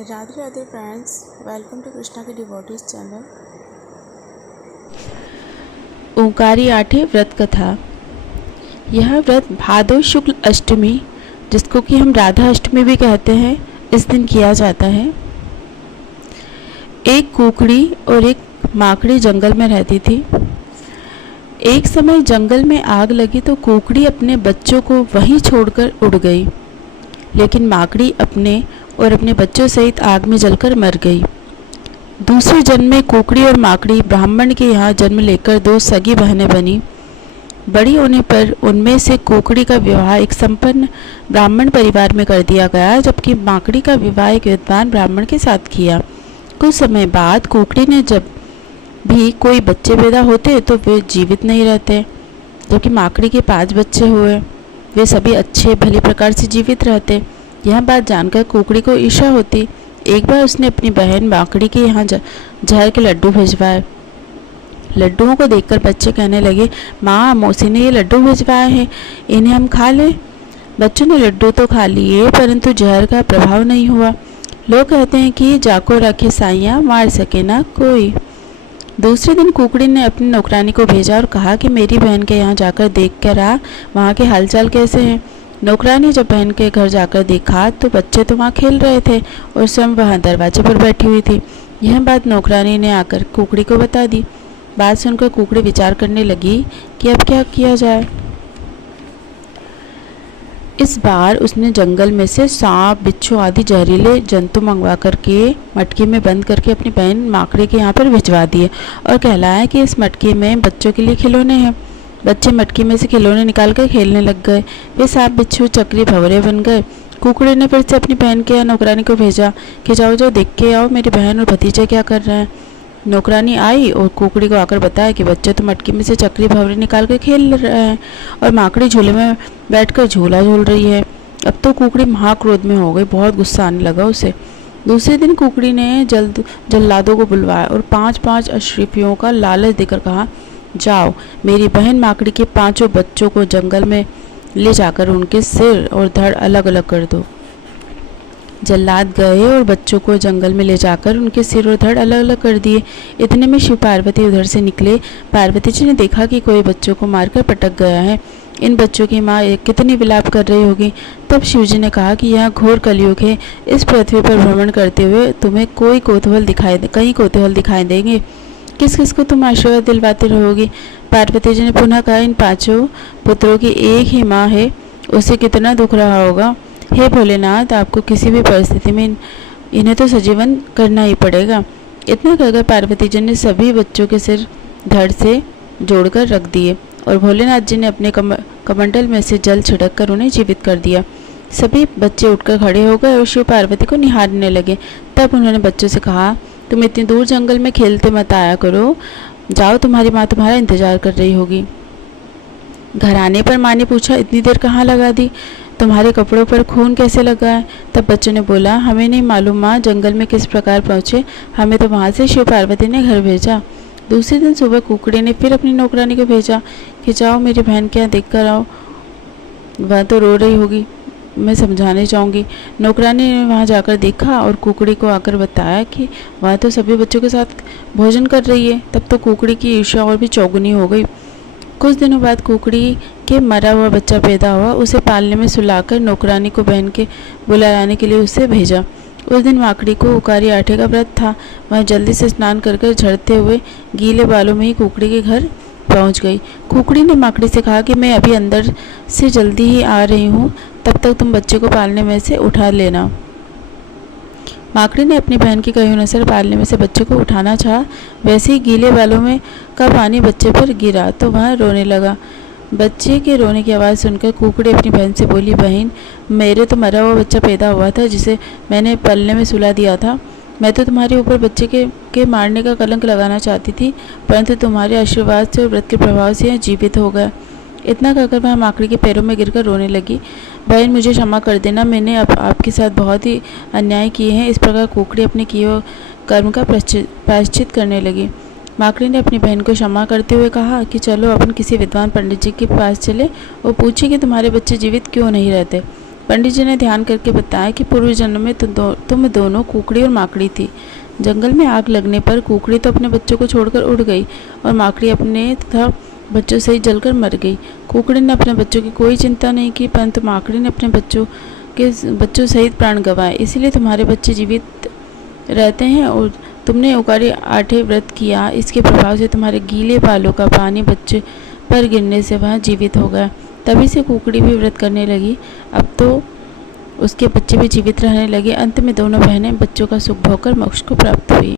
Radhe Radhe friends, welcome to Krishna के devotees channel. Omkari आठे व्रत कथा। यह व्रत भादो शुक्ल अष्टमी, जिसको कि हम राधा अष्टमी भी कहते हैं, इस दिन किया जाता है। एक कुकड़ी और एक माकड़ी जंगल में रहती थी। एक समय जंगल में आग लगी तो कुकड़ी अपने बच्चों को वहीं छोड़कर उड़ गई, लेकिन माकड़ी अपने और अपने बच्चों सहित आग में जलकर मर गई। दूसरे जन्म में कुकड़ी और माकड़ी ब्राह्मण के यहाँ जन्म लेकर दो सगी बहनें बनी। बड़ी होने पर उनमें से कुकड़ी का विवाह एक संपन्न ब्राह्मण परिवार में कर दिया गया, जबकि माकड़ी का विवाह एक विद्वान ब्राह्मण के साथ किया। कुछ समय बाद कुकड़ी ने जब भी कोई बच्चे पैदा होते तो वे जीवित नहीं रहते, जबकि माकड़ी के 5 बच्चे हुए, वे सभी अच्छे भली प्रकार से जीवित रहते। यह बात जानकर कुकड़ी को ईर्ष्या होती। एक बार उसने अपनी बहन माकड़ी के यहाँ जहर के लड्डू भिजवाए। लड्डुओं को देखकर बच्चे कहने लगे, माँ, मौसी ने ये लड्डू भिजवाए हैं, इन्हें हम खा लें। बच्चों ने लड्डू तो खा लिए, परंतु जहर का प्रभाव नहीं हुआ। लोग कहते हैं कि जाको रखे साइयाँ, मार सके ना कोई। दूसरे दिन कुकड़ी ने अपनी नौकरानी को भेजा और कहा कि मेरी बहन के यहाँ जाकर देख कर आ, वहाँ के हालचाल कैसे हैं। नौकरानी जब बहन के घर जाकर देखा तो बच्चे तो वहाँ खेल रहे थे और स्वयं वहाँ दरवाजे पर बैठी हुई थी। यह बात नौकरानी ने आकर कुकड़ी को बता दी। बात सुनकर कुकड़ी विचार करने लगी कि अब क्या किया जाए। इस बार उसने जंगल में से सांप, बिच्छू आदि जहरीले जंतु मंगवा करके मटकी में बंद करके अपनी बहन माकड़ी के यहाँ पर भिजवा दिए और कहलाया कि इस मटकी में बच्चों के लिए खिलौने हैं। बच्चे मटकी में से खिलौने निकाल कर खेलने लग गए। वे सांप, बिच्छू, चक्री, भंवरे बन गए। कुकड़ी ने फिर से अपनी बहन के यहाँ नौकरानी को भेजा कि जाओ जाओ देख के आओ मेरी बहन और भतीजे क्या कर रहे हैं। नौकरानी आई और कुकड़ी को आकर बताया कि बच्चे तो मटकी में से चक्री, भंवरे निकाल कर खेल रहे हैं और माकड़ी झूले में बैठकर झूला झूल रही है। अब तो कुकड़ी महाक्रोध में हो गई, बहुत गुस्सा आने लगा उसे। दूसरे दिन कुकड़ी ने जल्लादों को बुलवाया और 5-5 अशरीफियों का लालच देकर कहा, जाओ मेरी बहन माकड़ी के 5 बच्चों को जंगल में ले जाकर उनके सिर और धड़ अलग अलग कर दो। जल्लाद गए और बच्चों को जंगल में ले जाकर उनके सिर और धड़ अलग अलग कर दिए। इतने में शिव पार्वती उधर से निकले। पार्वती जी ने देखा कि कोई बच्चों को मारकर पटक गया है। इन बच्चों की माँ कितनी विलाप कर रही होगी। तब शिव जी ने कहा कि यह घोर कलयुग है, इस पृथ्वी पर भ्रमण करते हुए तुम्हें कई कौतूहल दिखाई देंगे। किस किस को तुम आशीर्वाद दिलवाते रहोगी। पार्वती जी ने पुनः कहा, इन 5 पुत्रों की एक ही माँ है, उसे कितना दुख रहा होगा। हे भोलेनाथ, आपको किसी भी परिस्थिति में इन्हें तो सजीवन करना ही पड़ेगा। इतना कहकर पार्वती जी ने सभी बच्चों के सिर धड़ से जोड़कर रख दिए और भोलेनाथ जी ने अपने कमंडल में से जल छिड़क कर उन्हें जीवित कर दिया। सभी बच्चे उठकर खड़े हो गए और शिव पार्वती को निहारने लगे। तब उन्होंने बच्चों से कहा, तुम इतनी दूर जंगल में खेलते मत आया करो, जाओ तुम्हारी माँ तुम्हारा इंतजार कर रही होगी। घर आने पर माँ ने पूछा, इतनी देर कहाँ लगा दी, तुम्हारे कपड़ों पर खून कैसे लगा है। तब बच्चों ने बोला, हमें नहीं मालूम माँ, जंगल में किस प्रकार पहुँचे, हमें तो वहाँ से शिव पार्वती ने घर भेजा। दूसरे दिन सुबह कुकड़ी ने फिर अपनी नौकरानी को भेजा कि जाओ मेरी बहन के यहाँ देख कर आओ, वह तो रो रही होगी, मैं समझाने जाऊंगी। नौकरानी ने वहाँ जाकर देखा और कुकड़ी को आकर बताया कि वह तो सभी बच्चों के साथ भोजन कर रही है। तब तो कुकड़ी की ईर्ष्या और भी चौगुनी हो गई। कुछ दिनों बाद कुकड़ी के मरा हुआ बच्चा पैदा हुआ। उसे पालने में सुलाकर नौकरानी को बहन के बुला लाने के लिए उसे भेजा। उस दिन माकड़ी को ओंकारी आठे का व्रत था। वह जल्दी से स्नान कर झड़ते हुए गीले बालों में ही कुकड़ी के घर पहुंच गई। कुकड़ी ने माकड़ी से कहा कि मैं अभी अंदर से जल्दी ही आ रही हूँ, तब तक तुम बच्चे को पालने में से उठा लेना। माकड़ी ने अपनी बहन की कही अनुसार पालने में से बच्चे को उठाना चाहा। वैसे ही गीले बालों में का पानी बच्चे पर गिरा तो वह रोने लगा। बच्चे के रोने की आवाज़ सुनकर कुकड़ी अपनी बहन से बोली, बहन, मेरे तो मरा हुआ बच्चा पैदा हुआ था जिसे मैंने पलने में सुला दिया था। मैं तो तुम्हारे ऊपर बच्चे के मारने का कलंक लगाना चाहती थी, परंतु तुम्हारे आशीर्वाद से और व्रत के प्रभाव से यह जीवित हो गया। इतना कहकर वह माकड़ी के पैरों में गिरकर रोने लगी। बहन, मुझे क्षमा कर देना, मैंने अब आपके साथ बहुत ही अन्याय किए हैं। इस प्रकार कुकड़ी अपने किए हुए कर्म का प्रायश्चित करने लगी। माकड़ी ने अपनी बहन को क्षमा करते हुए कहा कि चलो अपन किसी विद्वान पंडित जी के पास चले और पूछे कि तुम्हारे बच्चे जीवित क्यों नहीं रहते। पंडित जी ने ध्यान करके बताया कि पूर्व जन्म में तुम दोनों कुकड़ी और माकड़ी थी। जंगल में आग लगने पर कुकड़ी तो अपने बच्चों को छोड़कर उड़ गई और माकड़ी अपने तथा बच्चों सहित जलकर मर गई। कुकड़ी ने अपने बच्चों की कोई चिंता नहीं की, परंतु माकड़ी ने अपने बच्चों सहित प्राण गंवाए। इसीलिए तुम्हारे बच्चे जीवित रहते हैं और तुमने उकारी आठे व्रत किया, इसके प्रभाव से तुम्हारे गीले बालों का पानी बच्चे पर गिरने से वह जीवित हो गया। तभी से कुकड़ी भी व्रत करने लगी। अब तो उसके बच्चे भी जीवित रहने लगे। अंत में दोनों बहनें बच्चों का सुख भोगकर मोक्ष को प्राप्त हुई।